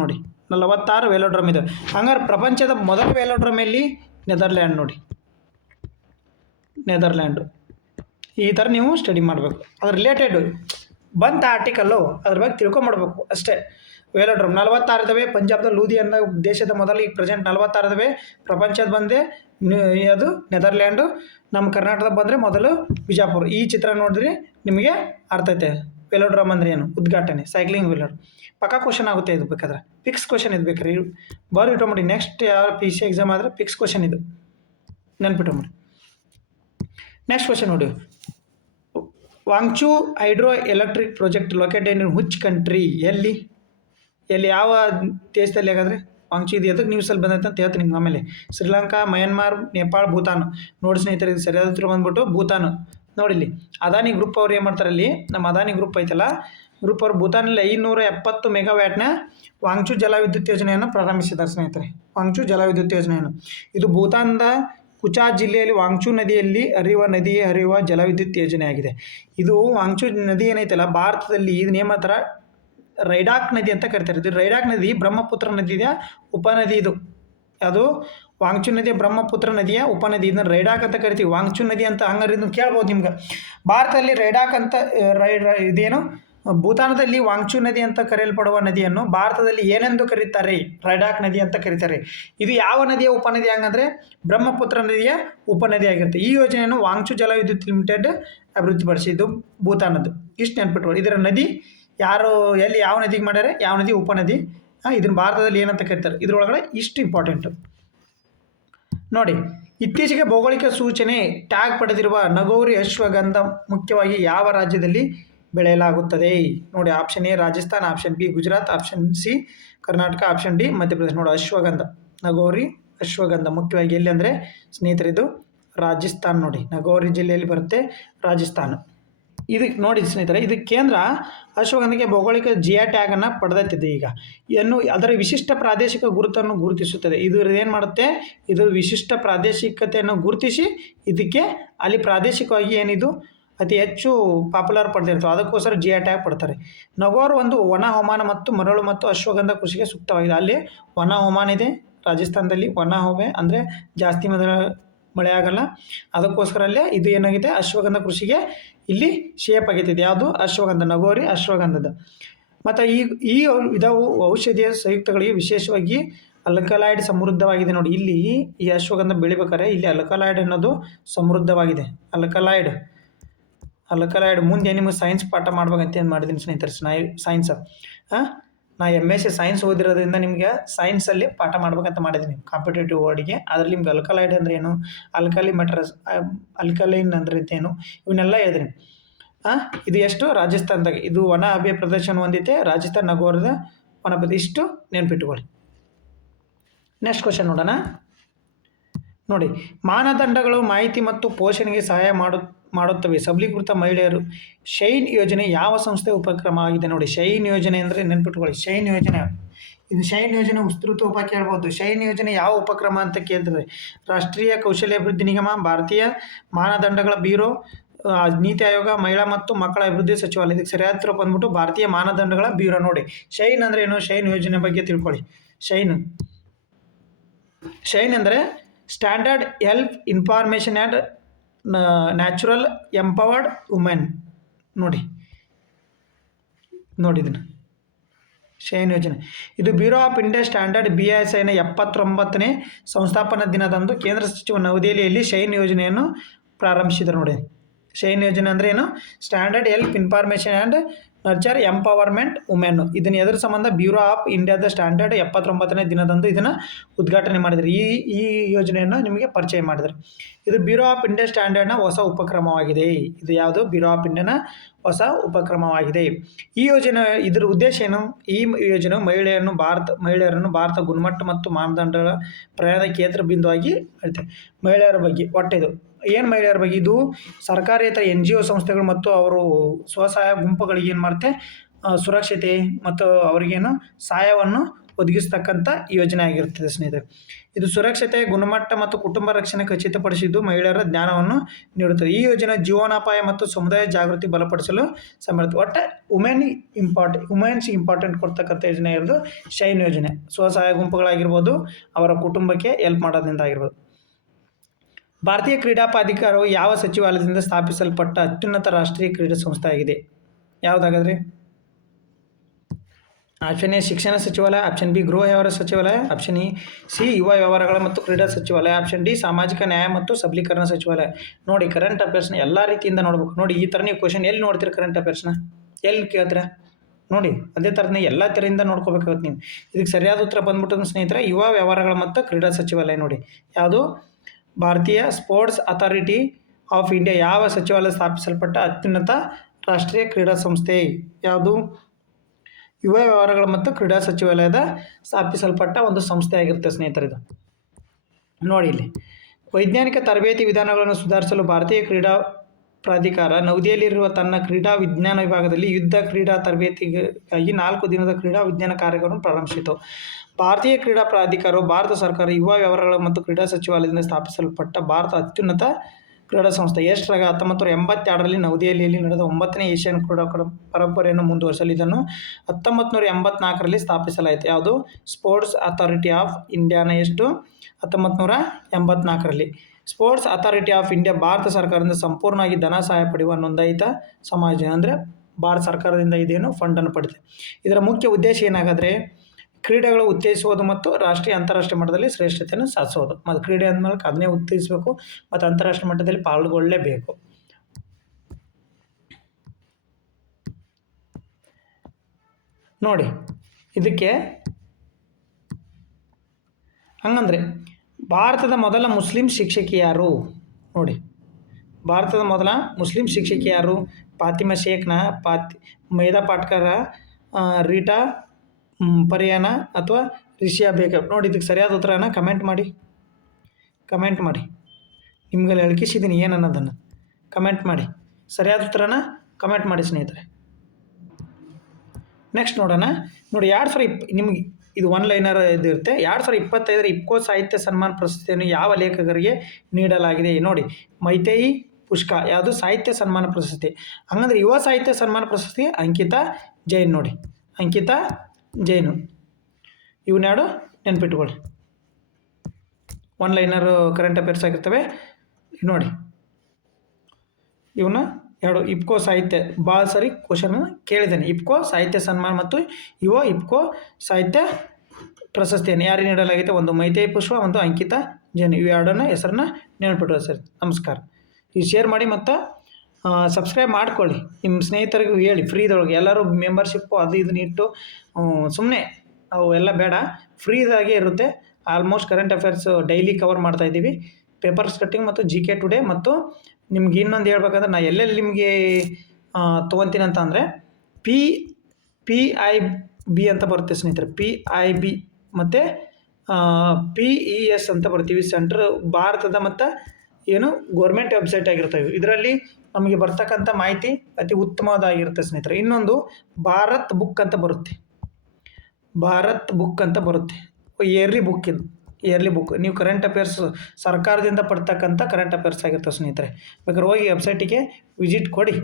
ನೋಡಿ, 46 ವೇಲೋಡ್ರೋಮ್ ಇದಾವೆ. ಹಂಗಾರೆ ಪ್ರಪಂಚದ ಮೊದಲ ವೇಲೋಡ್ರೋಮ್ ಎಲ್ಲಿ? ನೆದರ್ಲ್ಯಾಂಡ್ ನೋಡಿ, ನೆದರ್ಲ್ಯಾಂಡು. ಈ ಥರ ನೀವು ಸ್ಟಡಿ ಮಾಡಬೇಕು. ಅದ್ರ ರಿಲೇಟೆಡ್ ಬಂತ ಆರ್ಟಿಕಲ್ಲು, ಅದ್ರ ಬಗ್ಗೆ ತಿಳ್ಕೊಂಬಿಡ್ಬೇಕು ಅಷ್ಟೇ. ವೇಲೋಡ್ರೋಮ್ 46 ಇದ್ದಾವೆ. ಪಂಜಾಬ್ದ ಲೂಧಿಯಾನ ದೇಶದ ಮೊದಲು, ಈಗ ಪ್ರೆಸೆಂಟ್ 46 ಇದ್ದಾವೆ. ಪ್ರಪಂಚದ ಬಂದೆ ಅದು ನೆದರ್ಲ್ಯಾಂಡು. ನಮ್ಮ ಕರ್ನಾಟಕದ ಬಂದರೆ ಮೊದಲು ಬಿಜಾಪುರ. ಈ ಚಿತ್ರ ನೋಡಿದ್ರೆ ನಿಮಗೆ ಅರ್ಥ ಐತೆ ವೇಲೋಡ್ರೋಮ್ ಅಂದರೆ ಏನು. ಉದ್ಘಾಟನೆ ಸೈಕ್ಲಿಂಗ್ ವೇಲೋಡ್ರೋಮ್. ಪಕ್ಕಾ ಕ್ವಶನ್ ಆಗುತ್ತೆ ಇದು. ಬೇಕಾದ್ರೆ ಫಿಕ್ಸ್ ಕ್ವಶನ್ ಇದು ಬೇಕಾರೆ ಬಾರಿ ಇಟ್ಕೊಂಬಿಡಿ. ನೆಕ್ಸ್ಟ್ ಯಾವ PC ಎಕ್ಸಾಮ್ ಆದರೆ ಫಿಕ್ಸ್ ಕ್ವಶನ್ ಇದು, ನೆನ್ಪಿಟ್ಕೊಂಬಿಡಿ. ನೆಕ್ಸ್ಟ್ ಕ್ವಶನ್ ನೋಡಿ. Wangchu hydro electric project located in which country? ಎಲ್ಲಿ ಯಾವ ದೇಶದಲ್ಲಿ? ಹಾಗಾದರೆ ವಾಂಗ್ಚೂ ಇದು ಎದಕ್ಕೆ ನ್ಯೂಸಲ್ಲಿ ಬಂದೈತೆ ಅಂತ ಹೇಳ್ತೀನಿ ನಿಮ್ಗೆ ಆಮೇಲೆ. ಶ್ರೀಲಂಕಾ, ಮಯನ್ಮಾರ್, ನೇಪಾಳ, ಭೂತಾನ್. ನೋಡಿ ಸ್ನೇಹಿತರೆ, ಇದು ಸರಿಯಾದ ಉತ್ತರ ಬಂದ್ಬಿಟ್ಟು ಭೂತಾನ್. ನೋಡಿಲ್ಲಿ ಅದಾನಿ ಗ್ರೂಪ್ ಅವ್ರು ಏನು ಮಾಡ್ತಾರೆ, ಅಲ್ಲಿ ನಮ್ಮ ಅದಾನಿ ಗ್ರೂಪ್ ಐತಲ್ಲ, ಗ್ರೂಪ್ ಅವರು ಭೂತಾನಲ್ಲಿ 570 ಮೆಗಾವ್ಯಾಟ್ನ ವಾಂಗ್ಚೂ ಜಲವಿದ್ಯುತ್ ಯೋಜನೆಯನ್ನು ಪ್ರಾರಂಭಿಸಿದ್ದಾರೆ ಸ್ನೇಹಿತರೆ. ವಾಂಗ್ಚೂ ಜಲವಿದ್ಯುತ್ ಯೋಜನೆಯನ್ನು. ಇದು ಭೂತಾನ್ದ ಕುಚಾ ಜಿಲ್ಲೆಯಲ್ಲಿ ವಾಂಗ್ಚೂ ನದಿಯಲ್ಲಿ ಹರಿಯುವ ಜಲವಿದ್ಯುತ್ ಯೋಜನೆ ಆಗಿದೆ. ಇದು ವಾಂಗ್ಚೂ ನದಿ ಏನೈತಲ್ಲ ಭಾರತದಲ್ಲಿ, ಇದನ್ನ ಏನು ಮಾಡ್ತಾರೆ, ರೈಡಾಕ್ ನದಿ ಅಂತ ಕರಿತಾರೆ. ಇದು ರೈಡಾಕ್ ನದಿ ಬ್ರಹ್ಮಪುತ್ರ ನದಿಯ ಉಪನದಿ. ಇದು ಅದು ವಾಂಗ್ಚೂ ನದಿಯ ಬ್ರಹ್ಮಪುತ್ರ ನದಿಯ ಉಪನದಿ. ಇದನ್ನು ರೈಡಾಕ್ ಅಂತ ಕರಿತೀವಿ, ವಾಂಗ್ಚೂ ನದಿ ಅಂತ. ಹಂಗಾರೆ ಇದನ್ನು ಕೇಳ್ಬೋದು ನಿಮ್ಗೆ. ಭಾರತದಲ್ಲಿ ರೈಡಾಕ್ ಅಂತ ಇದೇನು, ಭೂತಾನದಲ್ಲಿ ವಾಂಗ್ಚೂ ನದಿ ಅಂತ ಕರೆಯಲ್ಪಡುವ ನದಿಯನ್ನು ಭಾರತದಲ್ಲಿ ಏನೆಂದು ಕರೀತಾರೆ? ರೈಡಾಕ್ ನದಿ ಅಂತ ಕರೀತಾರೆ. ಇದು ಯಾವ ನದಿಯ ಉಪನದಿ? ಹಂಗಂದರೆ ಬ್ರಹ್ಮಪುತ್ರ ನದಿಯ ಉಪನದಿ ಆಗಿರುತ್ತೆ. ಈ ಯೋಜನೆಯನ್ನು ವಾಂಗ್ಚೂ ಜಲವಿದ್ಯುತ್ ಲಿಮಿಟೆಡ್ ಅಭಿವೃದ್ಧಿಪಡಿಸಿದ್ದು ಭೂತಾನದ್ದು. ಇಷ್ಟು ನೆನ್ಪಿಟ್ಕೊಳ್ಳಿ. ಇದರ ನದಿ ಯಾರು, ಎಲ್ಲಿ, ಯಾವ ನದಿಗೆ ಮಾಡ್ಯಾರೆ, ಯಾವ ನದಿ ಉಪನದಿ, ಇದನ್ನು ಭಾರತದಲ್ಲಿ ಏನಂತ ಕರೀತಾರೆ. ಇದರೊಳಗಡೆ ಇಷ್ಟು ಇಂಪಾರ್ಟೆಂಟು ನೋಡಿ. ಇತ್ತೀಚೆಗೆ ಭೌಗೋಳಿಕ ಸೂಚನೆ ಟ್ಯಾಗ್ ಪಡೆದಿರುವ ನಗೌರಿ ಅಶ್ವಗಂಧ ಮುಖ್ಯವಾಗಿ ಯಾವ ರಾಜ್ಯದಲ್ಲಿ ಬೆಳೆಯಲಾಗುತ್ತದೆ? ನೋಡಿ, option A Rajasthan, option B Gujarat, option C Karnataka, option D Madhya Pradesh. ನೋಡಿ, ಅಶ್ವಗಂಧ, ನಗೌರಿ ಅಶ್ವಗಂಧ ಮುಖ್ಯವಾಗಿ ಎಲ್ಲಿ ಅಂದರೆ ಸ್ನೇಹಿತರೆ ಇದು ರಾಜಸ್ಥಾನ್. ನೋಡಿ, ನಗೌರಿ ಜಿಲ್ಲೆಯಲ್ಲಿ ಬರುತ್ತೆ, ರಾಜಸ್ಥಾನ. ಇದಕ್ಕೆ ನೋಡಿ ಸ್ನೇಹಿತರೆ, ಇದು ಕೇಂದ್ರ ಅಶ್ವಗಂಧಕ್ಕೆ ಭೌಗೋಳಿಕ GI ಟ್ಯಾಗನ್ನು ಪಡೆದಿದೆ. ಈಗ ಅದರ ವಿಶಿಷ್ಟ ಪ್ರಾದೇಶಿಕ ಗುರುತನ್ನು ಗುರುತಿಸುತ್ತದೆ. ಇದು ಏನು ಮಾಡುತ್ತೆ, ಇದು ವಿಶಿಷ್ಟ ಪ್ರಾದೇಶಿಕತೆಯನ್ನು ಗುರುತಿಸಿ ಇದಕ್ಕೆ ಅಲ್ಲಿ ಪ್ರಾದೇಶಿಕವಾಗಿ ಏನಿದು ಅತಿ ಹೆಚ್ಚು ಪಾಪ್ಯುಲರ್ ಪಡೆದಿರ್ತವೆ, ಅದಕ್ಕೋಸ್ಕರ GI ಟ್ಯಾಗ್ ಪಡ್ತಾರೆ. ನಗೌರ್ ಒಂದು ಒಣ ಹವಾಮಾನ ಮತ್ತು ಮರಳು ಮತ್ತು ಅಶ್ವಗಂಧ ಕೃಷಿಗೆ ಸೂಕ್ತವಾಗಿದೆ. ಅಲ್ಲಿ ಒಣ ಹವಾಮಾನ ಇದೆ ರಾಜಸ್ಥಾನದಲ್ಲಿ, ಒಣ ಹವೆ ಅಂದರೆ ಜಾಸ್ತಿ ಮಳೆ ಆಗಲ್ಲ, ಅದಕ್ಕೋಸ್ಕರ ಅಲ್ಲೇ ಇದು ಏನಾಗಿದೆ ಅಶ್ವಗಂಧ ಕೃಷಿಗೆ ಇಲ್ಲಿ ಶೇಪ್ ಆಗೈತೆ. ಯಾವುದು? ಅಶ್ವಗಂಧ, ನಗೌರಿ ಅಶ್ವಗಂಧದ. ಮತ್ತು ಈ ಇದವು ಔಷಧೀಯ ಸಂಯುಕ್ತಗಳಿಗೆ ವಿಶೇಷವಾಗಿ ಅಲ್ಕಲಾಯ್ಡ್ ಸಮೃದ್ಧವಾಗಿದೆ. ನೋಡಿ, ಇಲ್ಲಿ ಈ ಅಶ್ವಗಂಧ ಬೆಳಿಬೇಕಾದ್ರೆ ಇಲ್ಲಿ ಅಲ್ಕಲಾಯ್ಡ್ ಅನ್ನೋದು ಸಮೃದ್ಧವಾಗಿದೆ. ಅಲ್ಕಲಾಯ್ಡ್ ಮುಂದೆ ನಿಮಗೆ ಸೈನ್ಸ್ ಪಾಠ ಮಾಡ್ಬೇಕಂತ ಏನು ಮಾಡಿದ್ದೀನಿ ಸ್ನೇಹಿತರೆ, ಸೈನ್ಸ್. ನಾ MSc ಸೈನ್ಸ್ ಓದಿರೋದ್ರಿಂದ ನಿಮಗೆ ಸೈನ್ಸಲ್ಲಿ ಪಾಠ ಮಾಡ್ಬೇಕಂತ ಮಾಡಿದ್ದೀನಿ ಕಾಂಪಿಟೇಟಿವ್ ವರ್ಡಿಗೆ. ಅದರಲ್ಲಿ ನಿಮ್ಗೆ ಅಲ್ಕಲಾಯ್ಡ್ ಅಂದರೆ ಏನು, ಆಲ್ಕಲಿ ಮೆಟಲ್ಸ್, ಅಲ್ಕಲೈನ್ ಅಂದರೆ ಏನು, ಇವನ್ನೆಲ್ಲ ಹೇಳಿದ್ದೀನಿ. ಇದು ಎಷ್ಟು? ರಾಜಸ್ಥಾನದಾಗ. ಇದು ವನ ಅಭಯ ಪ್ರದರ್ಶನ ಹೊಂದಿದೆ, ರಾಜಸ್ಥಾನ ನಗೌರದ ವನಪತಿ. ಇಷ್ಟು ನೆನ್ಪಿಟ್ಟುಕೊಳ್ಳಿ. ನೆಕ್ಸ್ಟ್ ಕ್ವಶನ್ ನೋಡೋಣ. ನೋಡಿ, ಮಾನದಂಡಗಳು ಮಾಹಿತಿ ಮತ್ತು ಪೋಷಣೆಗೆ ಸಹಾಯ ಮಾಡುತ್ತವೆ. ಸಬಲೀಕೃತ ಮಹಿಳೆಯರು ಶೈನ್ ಯೋಜನೆ ಯಾವ ಸಂಸ್ಥೆ ಉಪಕ್ರಮ ಆಗಿದೆ? ನೋಡಿ, ಶೈನ್ ಯೋಜನೆ ಅಂದರೆ ನೆನ್ಪಿಟ್ಕೊಳ್ಳಿ, ಶೈನ್ ಯೋಜನೆ. ಇದು ಶೈನ್ ಯೋಜನೆ ವಿಸ್ತೃತ ಉಪ ಕೇಳ್ಬೋದು. ಶೈನ್ ಯೋಜನೆ ಯಾವ ಉಪಕ್ರಮ ಅಂತ ಕೇಳಿದ್ರೆ ರಾಷ್ಟ್ರೀಯ ಕೌಶಲ್ಯಾಭಿವೃದ್ಧಿ ನಿಗಮ, ಭಾರತೀಯ ಮಾನದಂಡಗಳ ಬ್ಯೂರೋ, ನೀತಿ ಆಯೋಗ, ಮಹಿಳಾ ಮತ್ತು ಮಕ್ಕಳ ಅಭಿವೃದ್ಧಿ ಸಚಿವಾಲಯ. ಇದಕ್ಕೆ ಸರಿಯಾದ ಉತ್ತರ ಬಂದ್ಬಿಟ್ಟು ಭಾರತೀಯ ಮಾನದಂಡಗಳ ಬ್ಯೂರೋ. ನೋಡಿ, ಶೈನ್ ಅಂದರೆ ಏನು, ಶೈನ್ ಯೋಜನೆ ಬಗ್ಗೆ ತಿಳ್ಕೊಳ್ಳಿ. ಶೈನ್ ಅಂದರೆ standard help information and natural empowered women. ನೋಡಿ ಇದನ್ನು ಶಯನ್ ಯೋಜನೆ ಇದು ಬ್ಯೂರೋ ಆಫ್ ಇಂಡಿಯನ್ ಸ್ಟ್ಯಾಂಡರ್ಡ್ BISIನ 79ನೇ ಸಂಸ್ಥಾಪನಾ ದಿನದಂದು ಕೇಂದ್ರ ಸಚಿವ ನವದೆಹಲಿಯಲ್ಲಿ ಶಯನ್ ಯೋಜನೆಯನ್ನು ಪ್ರಾರಂಭಿಸಿದರು ನೋಡಿ. ಶಯನ್ ಯೋಜನೆ ಅಂದರೆ ಏನು? Standard health information and nurture empowerment women. ಇದನ್ನು ಎದುರು ಸಂಬಂಧ ಬ್ಯೂರೋ ಆಫ್ ಇಂಡಿಯಾದ ಸ್ಟ್ಯಾಂಡರ್ಡ್ 79ನೇ ದಿನದಂದು ಇದನ್ನು ಉದ್ಘಾಟನೆ ಮಾಡಿದರು. ಈ ಯೋಜನೆಯನ್ನು ನಿಮಗೆ ಪರಿಚಯ ಮಾಡಿದರು. ಇದು ಬ್ಯೂರೋ ಆಫ್ ಇಂಡಿಯಾ ಸ್ಟ್ಯಾಂಡರ್ಡ್ನ ಹೊಸ ಉಪಕ್ರಮವಾಗಿದೆ. ಇದು ಯಾವುದು? ಬ್ಯೂರೋ ಆಫ್ ಇಂಡಿಯಾನ ಹೊಸ ಉಪಕ್ರಮವಾಗಿದೆ. ಇದರ ಉದ್ದೇಶ ಏನು? ಈ ಯೋಜನೆಯು ಮಹಿಳೆಯರನ್ನು ಭಾರತ ಗುಣಮಟ್ಟ ಮತ್ತು ಮಾನದಂಡಗಳ ಪ್ರಯಾಣದ ಕೇಂದ್ರ ಬಿಂದುವಾಗಿ ಮಾಡುತ್ತೆ. ಮಹಿಳೆಯರ ಬಗ್ಗೆ ಒಟ್ಟಿದು ಏನು ಮಹಿಳೆಯರ ಬಗ್ಗೆ? ಇದು ಸರ್ಕಾರೇತರ NGO ಸಂಸ್ಥೆಗಳು ಮತ್ತು ಅವರು ಸ್ವಸಹಾಯ ಗುಂಪುಗಳಿಗೆ ಏನು ಮಾಡುತ್ತೆ? ಸುರಕ್ಷತೆ ಮತ್ತು ಅವರಿಗೇನು ಸಹಾಯವನ್ನು ಒದಗಿಸ್ತಕ್ಕಂಥ ಯೋಜನೆ ಆಗಿರ್ತದೆ ಸ್ನೇಹಿತರೆ. ಇದು ಸುರಕ್ಷತೆ, ಗುಣಮಟ್ಟ ಮತ್ತು ಕುಟುಂಬ ರಕ್ಷಣೆ ಖಚಿತಪಡಿಸಿದ್ದು ಮಹಿಳೆಯರ ಜ್ಞಾನವನ್ನು ನೀಡುತ್ತದೆ. ಈ ಯೋಜನೆ ಜೀವನೋಪಾಯ ಮತ್ತು ಸಮುದಾಯ ಜಾಗೃತಿ ಬಲಪಡಿಸಲು ಸಮರ್ಥ. ಒಟ್ಟು ವುಮೆನ್ಸ್ ಇಂಪಾರ್ಟೆಂಟ್ ಕೊಡ್ತಕ್ಕಂಥ ಯೋಜನೆ ಇರೋದು ಶಯನ್ ಯೋಜನೆ. ಸ್ವಸಹಾಯ ಗುಂಪುಗಳಾಗಿರ್ಬೋದು, ಅವರ ಕುಟುಂಬಕ್ಕೆ ಹೆಲ್ಪ್ ಮಾಡೋದ್ರಿಂದ ಆಗಿರ್ಬೋದು. ಭಾರತೀಯ ಕ್ರೀಡಾ ಪ್ರಾಧಿಕಾರವು ಯಾವ ಸಚಿವಾಲಯದಿಂದ ಸ್ಥಾಪಿಸಲ್ಪಟ್ಟ ಅತ್ಯುನ್ನತ ರಾಷ್ಟ್ರೀಯ ಕ್ರೀಡಾ ಸಂಸ್ಥೆ ಆಗಿದೆ? ಯಾವುದಾಗಾದ್ರೆ? ಆಪ್ಷನ್ ಎ ಶಿಕ್ಷಣ ಸಚಿವಾಲಯ, ಆಪ್ಷನ್ ಬಿ ಗೃಹ ವ್ಯವಹಾರ ಸಚಿವಾಲಯ, ಆಪ್ಷನ್ ಸಿ ಯುವ ವ್ಯವಹಾರಗಳ ಮತ್ತು ಕ್ರೀಡಾ ಸಚಿವಾಲಯ, ಆಪ್ಷನ್ ಡಿ ಸಾಮಾಜಿಕ ನ್ಯಾಯ ಮತ್ತು ಸಬಲೀಕರಣ ಸಚಿವಾಲಯ. ನೋಡಿ, ಕರೆಂಟ್ ಅಫೇರ್ಸ್ನ ಎಲ್ಲ ರೀತಿಯಿಂದ ನೋಡ್ಬೇಕು. ನೋಡಿ, ಈ ಥರ ನೀವು ಕ್ವಶನ್ ಎಲ್ಲಿ ನೋಡ್ತೀರಿ? ಕರೆಂಟ್ ಅಫೇರ್ಸ್ನ ಎಲ್ಲಿ ಕೇಳ್ತೀರಾ? ನೋಡಿ, ಅದೇ ಥರನೇ ಎಲ್ಲ ಥರದಿಂದ ನೋಡ್ಕೋಬೇಕಾಗುತ್ತೆ ನೀವು. ಇದಕ್ಕೆ ಸರಿಯಾದ ಉತ್ತರ ಬಂದ್ಬಿಟ್ಟು ಸ್ನೇಹಿತರೆ, ಯುವ ವ್ಯವಹಾರಗಳ ಮತ್ತು ಕ್ರೀಡಾ ಸಚಿವಾಲಯ. ನೋಡಿ, ಯಾವುದು? ಭಾರತೀಯ ಸ್ಪೋರ್ಟ್ಸ್ ಅಥಾರಿಟಿ ಆಫ್ ಇಂಡಿಯಾ ಯಾವ ಸಚಿವಾಲಯ ಸ್ಥಾಪಿಸಲ್ಪಟ್ಟ ಅತ್ಯುನ್ನತ ರಾಷ್ಟ್ರೀಯ ಕ್ರೀಡಾ ಸಂಸ್ಥೆ? ಯಾವುದು? ಯುವ ವ್ಯವಹಾರಗಳ ಮತ್ತು ಕ್ರೀಡಾ ಸಚಿವಾಲಯದ ಸ್ಥಾಪಿಸಲ್ಪಟ್ಟ ಒಂದು ಸಂಸ್ಥೆ ಆಗಿರುತ್ತೆ ಸ್ನೇಹಿತರೆ ಇದು. ನೋಡಿ, ಇಲ್ಲಿ ವೈಜ್ಞಾನಿಕ ತರಬೇತಿ ವಿಧಾನಗಳನ್ನು ಸುಧಾರಿಸಲು ಭಾರತೀಯ ಕ್ರೀಡಾ ಪ್ರಾಧಿಕಾರ ನವದೆಹಲಿಯಲ್ಲಿರುವ ತನ್ನ ಕ್ರೀಡಾ ವಿಜ್ಞಾನ ವಿಭಾಗದಲ್ಲಿ ಯುದ್ಧ ಕ್ರೀಡಾ ತರಬೇತಿಗಾಗಿ 4 ದಿನದ ಕ್ರೀಡಾ ವಿಜ್ಞಾನ ಕಾರ್ಯಕ್ರಮವನ್ನು ಪ್ರಾರಂಭಿಸಿತು. ಭಾರತೀಯ ಕ್ರೀಡಾ ಪ್ರಾಧಿಕಾರವು ಭಾರತ ಸರ್ಕಾರ, ಯುವ ವ್ಯವಹಾರಗಳ ಮತ್ತು ಕ್ರೀಡಾ ಸಚಿವಾಲಯದಿಂದ ಸ್ಥಾಪಿಸಲ್ಪಟ್ಟ ಭಾರತ ಅತ್ಯುನ್ನತ ಕ್ರೀಡಾ ಸಂಸ್ಥೆ. ಎಷ್ಟರಾಗ? 1982ರಲ್ಲಿ ನವದೆಹಲಿಯಲ್ಲಿ ನಡೆದ 9ನೇ ಏಷ್ಯನ್ ಕ್ರೀಡಾ ಪರಂಪರೆಯನ್ನು ಮುಂದುವರಿಸಲು ಇದನ್ನು 1984ರಲ್ಲಿ ಸ್ಥಾಪಿಸಲಾಯಿತು. ಯಾವುದು? ಸ್ಪೋರ್ಟ್ಸ್ ಅಥಾರಿಟಿ ಆಫ್ ಇಂಡಿಯಾನ ಎಷ್ಟು? 1984ರಲ್ಲಿ. Sports authority of India Bharat ಸರ್ಕಾರದಿಂದ ಸಂಪೂರ್ಣವಾಗಿ ಧನ ಸಹಾಯ ಪಡೆಯುವ ನೋಂದಾಯಿತ ಸಮಾಜ. ಅಂದರೆ ಭಾರತ ಸರ್ಕಾರದಿಂದ ಇದೇನು ಫಂಡನ್ನು ಪಡೆದಿದೆ. ಇದರ ಮುಖ್ಯ ಉದ್ದೇಶ ಏನಾಗಾದರೆ ಕ್ರೀಡೆಗಳು ಉತ್ತೇಜಿಸುವುದು ಮತ್ತು ರಾಷ್ಟ್ರೀಯ ಅಂತಾರಾಷ್ಟ್ರೀಯ ಮಟ್ಟದಲ್ಲಿ ಶ್ರೇಷ್ಠತೆಯನ್ನು ಸಾಧಿಸೋದು. ಮತ್ತು ಕ್ರೀಡೆ ಅಂದಮೇಲೆ ಅದನ್ನೇ ಉತ್ತೇಜಿಸಬೇಕು ಮತ್ತು ಅಂತಾರಾಷ್ಟ್ರೀಯ ಮಟ್ಟದಲ್ಲಿ ಪಾಲ್ಗೊಳ್ಳಲೇಬೇಕು. ನೋಡಿ, ಇದಕ್ಕೆ ಹಂಗಂದರೆ ಭಾರತದ ಮೊದಲ ಮುಸ್ಲಿಂ ಶಿಕ್ಷಕಿ ಯಾರು? ನೋಡಿ, ಭಾರತದ ಮೊದಲ ಮುಸ್ಲಿಂ ಶಿಕ್ಷಕಿ ಯಾರು? ಫಾತಿಮಾ ಶೇಖ್ನ, ಮೇಧಾ ಪಾಟ್ಕರ, ರೀಟಾ ಪರಿಯಾನ ಅಥವಾ ರಿಷಿಯಾ ಬೇಗಂ? ನೋಡಿ, ಇದಕ್ಕೆ ಸರಿಯಾದ ಉತ್ತರನ ಕಮೆಂಟ್ ಮಾಡಿ. ನಿಮ್ಗೆಲ್ಲ ಹೇಳ್ಕಿಸಿದ್ದೀನಿ ಏನನ್ನೋದನ್ನು ಕಮೆಂಟ್ ಮಾಡಿ. ಸರಿಯಾದ ಉತ್ತರನ ಕಮೆಂಟ್ ಮಾಡಿ ಸ್ನೇಹಿತರೆ. ನೆಕ್ಸ್ಟ್ ನೋಡೋಣ. ನೋಡಿ, ನಿಮಗೆ ಇದು ಒನ್ ಲೈನರ್ ಇದಿರುತ್ತೆ. 2025ರ ಇಫ್ಕೋ ಸಾಹಿತ್ಯ ಸನ್ಮಾನ ಪ್ರಶಸ್ತಿಯನ್ನು ಯಾವ ಲೇಖಕರಿಗೆ ನೀಡಲಾಗಿದೆ? ನೋಡಿ, ಮೈತೇಯಿ ಪುಷ್ಕ. ಯಾವುದು? ಸಾಹಿತ್ಯ ಸನ್ಮಾನ ಪ್ರಶಸ್ತಿ. ಹಂಗಂದ್ರೆ ಯುವ ಸಾಹಿತ್ಯ ಸನ್ಮಾನ ಪ್ರಶಸ್ತಿ ಅಂಕಿತಾ ಜೈನ್. ನೋಡಿ, ಅಂಕಿತಾ ಜೈನು. ಇವನ್ನೆರಡು ನೆನ್ಪಿಟ್ಕೊಳ್ಳಿ. ಒನ್ ಲೈನರ್ ಕರೆಂಟ್ ಅಫೇರ್ಸ್ ಆಗಿರ್ತವೆ ನೋಡಿ. ಇವನ್ನ ಎರಡು ಇಫ್ಕೋ ಸಾಹಿತ್ಯ ಭಾಳ ಸರಿ ಕ್ವಶನ್ ಕೇಳಿದ್ದೇನೆ. ಇಫ್ಕೋ ಸಾಹಿತ್ಯ ಸನ್ಮಾನ ಮತ್ತು ಯುವ ಇಫ್ಕೋ ಸಾಹಿತ್ಯ ಪ್ರಶಸ್ತಿಯನ್ನು ಯಾರಿಗೆ ನೀಡಲಾಗಿದೆ? ಒಂದು ಮೈತೇಯಿ ಪುಷ್ಪ, ಒಂದು ಅಂಕಿತಾ ಜೈನ್. ಇವು ಎರಡನ್ನ ಹೆಸರನ್ನ ನೆನಪಿಟ್ಟು ಸರಿ. ನಮಸ್ಕಾರ. ಈ ಶೇರ್ ಮಾಡಿ ಮತ್ತು ಸಬ್ಸ್ಕ್ರೈಬ್ ಮಾಡ್ಕೊಳ್ಳಿ. ನಿಮ್ಮ ಸ್ನೇಹಿತರಿಗೂ ಹೇಳಿ ಫ್ರೀದೊಳಗೆ. ಎಲ್ಲರೂ ಮೆಂಬರ್ಶಿಪ್ಪು ಅದು ಇದನ್ನ ಇಟ್ಟು ಸುಮ್ಮನೆ ಅವು ಎಲ್ಲ ಬೇಡ, ಫ್ರೀದಾಗೆ ಇರುತ್ತೆ. Almost current affairs daily cover ಮಾಡ್ತಾಯಿದ್ದೀವಿ. ಪೇಪರ್ಸ್ ಕಟ್ಟಿಂಗ್ ಮತ್ತು GK ಟುಡೇ. ಮತ್ತು ನಿಮ್ಗೆ ಇನ್ನೊಂದು ಹೇಳ್ಬೇಕಂದ್ರೆ ನಾನು ಎಲ್ಲೆಲ್ಲಿ ನಿಮಗೆ ತೊಗೊತೀನಿ ಅಂತ ಅಂದರೆ PIB ಅಂತ ಬರುತ್ತೆ ಸ್ನೇಹಿತರೆ. PIB ಮತ್ತು PES ಅಂತ ಬರ್ತೀವಿ. ಸೆಂಟ್ರ್ ಭಾರತದ ಮತ್ತು ಏನು ಗೋರ್ಮೆಂಟ್ ವೆಬ್ಸೈಟ್ ಆಗಿರ್ತವೆ. ಇದರಲ್ಲಿ ನಮಗೆ ಬರ್ತಕ್ಕಂಥ ಮಾಹಿತಿ ಅತಿ ಉತ್ತಮವಾದಾಗಿರುತ್ತೆ ಸ್ನೇಹಿತರೆ. ಇನ್ನೊಂದು ಭಾರತ್ ಬುಕ್ ಅಂತ ಬರುತ್ತೆ. Yearly book. ಇದು ಇಯರ್ಲಿ ಬುಕ್. ನೀವು ಕರೆಂಟ್ ಅಫೇರ್ಸ್ ಸರ್ಕಾರದಿಂದ ಪಡ್ತಕ್ಕಂಥ ಕರೆಂಟ್ ಅಫೇರ್ಸ್ ಆಗಿರ್ತವೆ ಸ್ನೇಹಿತರೆ. ಬೇಕಾದ್ರೆ ಹೋಗಿ ವೆಬ್ಸೈಟಿಗೆ ವಿಸಿಟ್ ಕೊಡಿ.